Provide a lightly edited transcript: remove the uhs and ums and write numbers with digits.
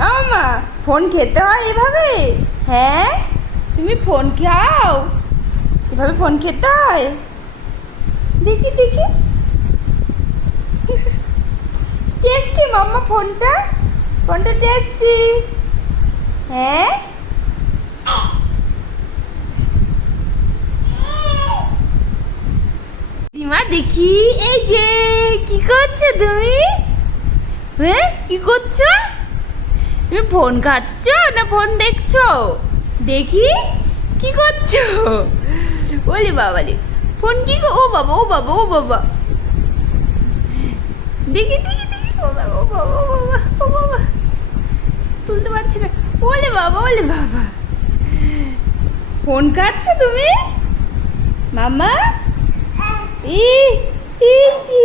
মামা ফোন খেতে হয় এভাবে? হ্যাঁ, তুমি ফোন খাও, এভাবে ফোন খেতে হয়? দেখি দেখি, টেস্টি মাম্মা ফোনটা, ফোনটা টেস্টি। হ্যাঁ, দিমা দেখি, এই যে কি করছো তুমি? হ্যাঁ, কি করছো? তুমি ফোন খাচ্ছ না ফোন দেখছো? দেখি কি করছো? ওলে বাবালে, ফোন কি ও বাবা ও বাবা ও বাবা, দেখি দেখি দেখি, ও বাবা ও বাবা ও বাবা ও বাবা, তুলতে পারছি না। ওলে বাবা ওলে বাবা, ফোন খাচ্ছ তুমি মামা? এই এই যে